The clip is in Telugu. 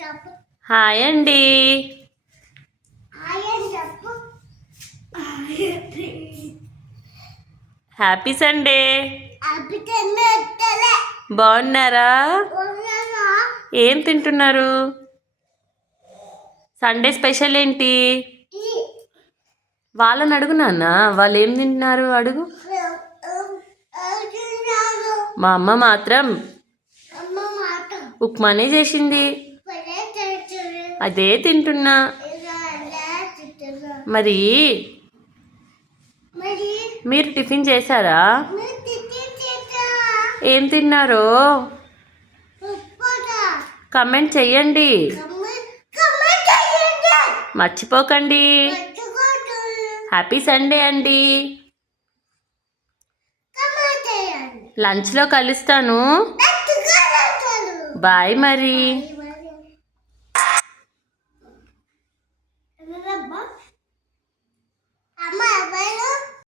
హాయ్ అండి. Happy Sunday. బాగున్నారా? ఏం తింటున్నారు? సండే స్పెషల్ ఏంటి? వాళ్ళని అడుగు నాన్న, వాళ్ళు ఏం తింటున్నారు అడుగు. మా అమ్మ మాత్రం ఉప్మానే చేసింది, అదే తింటున్నా. మరి మీరు టిఫిన్ చేశారా? ఏం తిన్నారో కమెంట్ చెయ్యండి, మర్చిపోకండి. హ్యాపీ సండే అండి. లంచ్లో కలుస్తాను. బాయ్ మరి.